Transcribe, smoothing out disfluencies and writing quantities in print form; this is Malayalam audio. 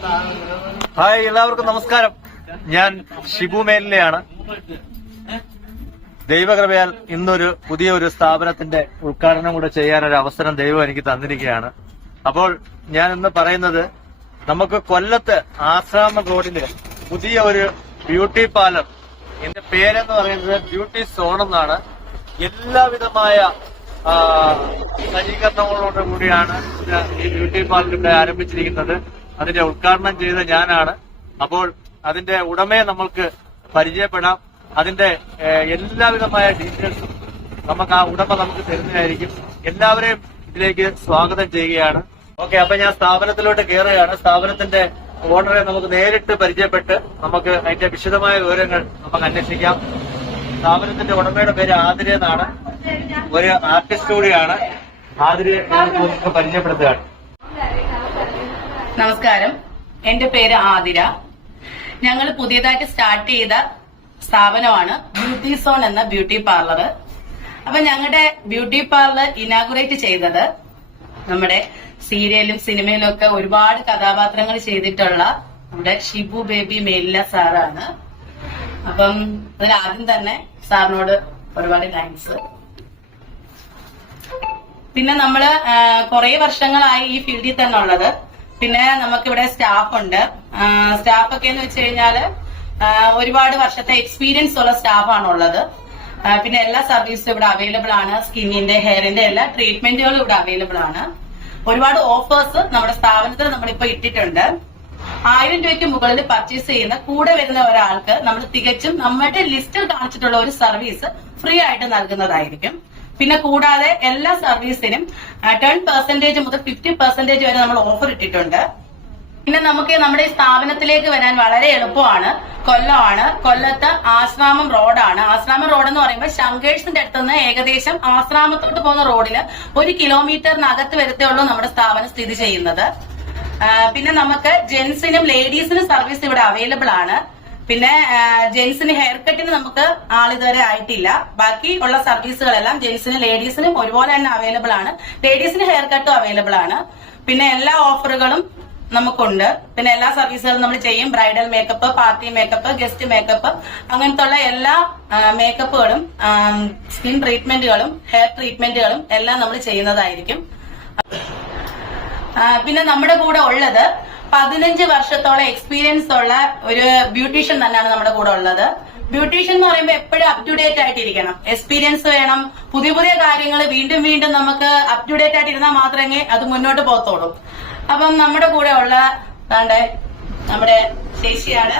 ഹായ്, എല്ലാവർക്കും നമസ്കാരം. ഞാൻ ഷിബു മേലിനെയാണ്. ദൈവകൃപയാൽ ഇന്നൊരു പുതിയൊരു സ്ഥാപനത്തിന്റെ ഉദ്ഘാടനം കൂടെ ചെയ്യാനൊരു അവസരം ദൈവം എനിക്ക് തന്നിരിക്കുകയാണ്. അപ്പോൾ ഞാൻ ഇന്ന് പറയുന്നത്, നമുക്ക് കൊല്ലത്ത് ആശ്രാമം റോഡില് പുതിയ ഒരു ബ്യൂട്ടി പാർലർ, എന്റെ പേരെന്ന് പറയുന്നത് ബ്യൂട്ടി സോൺ എന്നാണ്. എല്ലാവിധമായ സജ്ജീകരണങ്ങളോട് കൂടിയാണ് ഈ ബ്യൂട്ടി പാർലർ ഇവിടെ ആരംഭിച്ചിരിക്കുന്നത്. അതിന്റെ ഉദ്ഘാടനം ചെയ്ത ഞാനാണ്. അപ്പോൾ അതിന്റെ ഉടമയെ നമ്മൾക്ക് പരിചയപ്പെടാം. അതിന്റെ എല്ലാവിധമായ ഡീറ്റെയിൽസും നമുക്ക് ആ ഉടമ നമുക്ക് തരുന്നതായിരിക്കും. എല്ലാവരെയും ഇതിലേക്ക് സ്വാഗതം ചെയ്യുകയാണ്. ഓക്കെ, അപ്പൊ ഞാൻ സ്ഥാപനത്തിലോട്ട് കയറുകയാണ്. സ്ഥാപനത്തിന്റെ ഓണറെ നമുക്ക് നേരിട്ട് പരിചയപ്പെട്ട് നമുക്ക് അതിന്റെ വിശദമായ വിവരങ്ങൾ നമുക്ക് അന്വേഷിക്കാം. സ്ഥാപനത്തിന്റെ ഉടമയുടെ പേര് ആതിര എന്നാണ്. ഒരു ആർട്ടിസ്റ്റ് കൂടിയാണ്. ആതിരയെ നമുക്ക് പരിചയപ്പെടുത്തുകയാണ്. നമസ്കാരം, എന്റെ പേര് ആതിര. ഞങ്ങൾ പുതിയതായിട്ട് സ്റ്റാർട്ട് ചെയ്ത സ്ഥാപനമാണ് ബ്യൂട്ടി സോൺ എന്ന ബ്യൂട്ടി പാർലർ. അപ്പൊ ഞങ്ങളുടെ ബ്യൂട്ടി പാർലർ ഇനാഗുറേറ്റ് ചെയ്തത് നമ്മുടെ സീരിയലും സിനിമയിലും ഒക്കെ ഒരുപാട് കഥാപാത്രങ്ങൾ ചെയ്തിട്ടുള്ള നമ്മുടെ ഷിബു ബേബി മേലില സാറാണ്. അപ്പം അതിലാദ്യം തന്നെ സാറിനോട് ഒരുപാട് താങ്ക്സ്. പിന്നെ നമ്മള് കുറെ വർഷങ്ങളായി ഈ ഫീൽഡിൽ തന്നെ ഉള്ളത്. പിന്നെ നമുക്കിവിടെ സ്റ്റാഫുണ്ട്. സ്റ്റാഫൊക്കെ എന്ന് വെച്ച് കഴിഞ്ഞാല് ഒരുപാട് വർഷത്തെ എക്സ്പീരിയൻസ് ഉള്ള സ്റ്റാഫാണ് ഉള്ളത്. പിന്നെ എല്ലാ സർവീസും ഇവിടെ അവൈലബിൾ ആണ്. സ്കിന്നിന്റെ, ഹെയറിന്റെ എല്ലാ ട്രീറ്റ്മെന്റുകളും ഇവിടെ അവൈലബിൾ ആണ്. ഒരുപാട് ഓഫേഴ്സ് നമ്മുടെ സ്ഥാപനത്തിൽ നമ്മളിപ്പോ ഇട്ടിട്ടുണ്ട്. 1000 രൂപയ്ക്ക് മുകളിൽ പർച്ചേസ് ചെയ്യുന്ന കൂടെ വരുന്ന ഒരാൾക്ക് നമ്മൾ തികച്ചും നമ്മുടെ ലിസ്റ്റിൽ കാണിച്ചിട്ടുള്ള ഒരു സർവീസ് ഫ്രീ ആയിട്ട് നൽകുന്നതായിരിക്കും. പിന്നെ കൂടാതെ എല്ലാ സർവീസിനും 10% മുതൽ 50% വരെ നമ്മൾ ഓഫർ ഇട്ടിട്ടുണ്ട്. പിന്നെ നമുക്ക് നമ്മുടെ ഈ സ്ഥാപനത്തിലേക്ക് വരാൻ വളരെ എളുപ്പമാണ്. കൊല്ലമാണ്. കൊല്ലത്ത് ആശ്രാമം റോഡാണ്. ആശ്രാമം റോഡ് എന്ന് പറയുമ്പോൾ ശങ്കേഴ്സിന്റെ അടുത്തുനിന്ന് ഏകദേശം ആശ്രാമത്തോട്ട് പോകുന്ന റോഡില് 1 കിലോമീറ്ററിനകത്ത് വരത്തേ ഉള്ളൂ നമ്മുടെ സ്ഥാപനം സ്ഥിതി ചെയ്യുന്നത്. പിന്നെ നമുക്ക് ജെന്റ്സിനും ലേഡീസിനും സർവീസ് ഇവിടെ അവൈലബിൾ ആണ്. പിന്നെ ജെന്റ്സിന് ഹെയർ കട്ടിന് നമുക്ക് ആളിതുവരെ ആയിട്ടില്ല. ബാക്കി ഉള്ള സർവീസുകളെല്ലാം ജെന്റ്സിനും ലേഡീസിനും ഒരുപോലെ തന്നെ അവൈലബിൾ ആണ്. ലേഡീസിന് ഹെയർ കട്ടും അവൈലബിൾ ആണ്. പിന്നെ എല്ലാ ഓഫറുകളും നമുക്കുണ്ട്. പിന്നെ എല്ലാ സർവീസുകളും നമ്മൾ ചെയ്യും. Bridal makeup, party makeup, guest makeup, അങ്ങനത്തെ ഉള്ള എല്ലാ മേക്കപ്പുകളും, സ്കിൻ ട്രീറ്റ്മെന്റുകളും ഹെയർ ട്രീറ്റ്മെന്റുകളും എല്ലാം നമ്മൾ ചെയ്യുന്നതായിരിക്കും. പിന്നെ നമ്മുടെ കൂടെ ഉള്ളത് 15 വർഷത്തോളം എക്സ്പീരിയൻസ് ഉള്ള ഒരു ബ്യൂട്ടീഷ്യൻ തന്നെയാണ് നമ്മുടെ കൂടെ ഉള്ളത്. ബ്യൂട്ടീഷ്യൻ എന്ന് പറയുമ്പോൾ എപ്പോഴും അപ് ടു ഡേറ്റ് ആയിട്ടിരിക്കണം. എക്സ്പീരിയൻസ് വേണം. പുതിയ പുതിയ കാര്യങ്ങൾ വീണ്ടും വീണ്ടും നമുക്ക് അപ് ടു ഡേറ്റ് ആയിട്ടിരുന്നാൽ മാത്രമേ അത് മുന്നോട്ട് പോകത്തുള്ളൂ. അപ്പം നമ്മുടെ കൂടെ ഉള്ള നമ്മുടെ ചേച്ചിയാണ്.